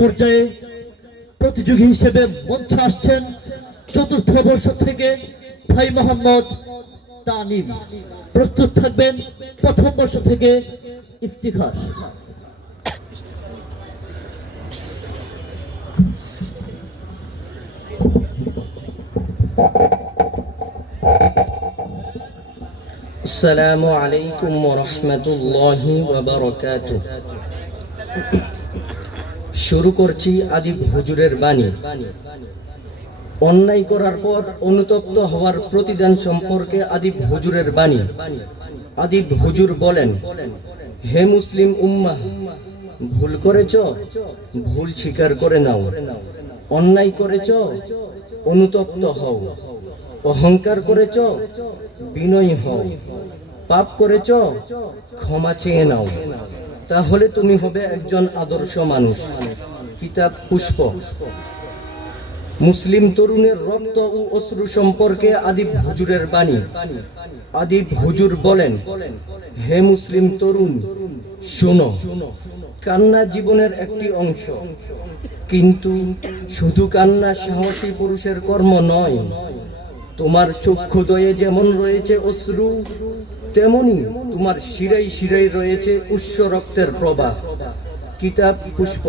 পর্যায়ে প্রতিযোগী হিসেবে মঞ্চে আসছেন চতুর্থ বর্ষ থেকে ভাই মোহাম্মদ তানিম। প্রস্তুত থাকবেন প্রথম বর্ষ থেকে ইফতিখার। আসসালামু আলাইকুম ওয়া রাহমাতুল্লাহি ওয়া বারাকাতুহু। শুরু করছি আজিব হুজুরের বাণী। অন্যায় করার পর অনুতপ্ত হওয়ার প্রতিদান সম্পর্কে আদিব হুজুরের বাণী। আদিব হুজুর বলেন, হে মুসলিম উম্মাহ, ভুল করেছ, ভুল স্বীকার করে নাও। অন্যায় করেছ, অনুতপ্ত হও। অহংকার করেছ, বিনয়ী হও। পাপ করেছ, ক্ষমা চেয়ে নাও। তাহলে তুমি হবে একজন আদর্শ মানুষ। কিতাব পুষ্প। মুসলিম তরুণের রক্ত ও অশ্রু সম্পর্কে আদিব হুজুরের বাণী। আদিব হুজুর বলেন, হে মুসলিম তরুণ, শোনো, কান্না জীবনের একটি অংশ, কিন্তু শুধু কান্না সাহসী পুরুষের কর্ম নয়। তোমার চক্ষুদয়ে যেমন রয়েছে অশ্রু, তেমনি তোমার শিরায় শিরায় রয়েছে উচ্চ রক্তের প্রবাহ। কিতাব পুষ্প।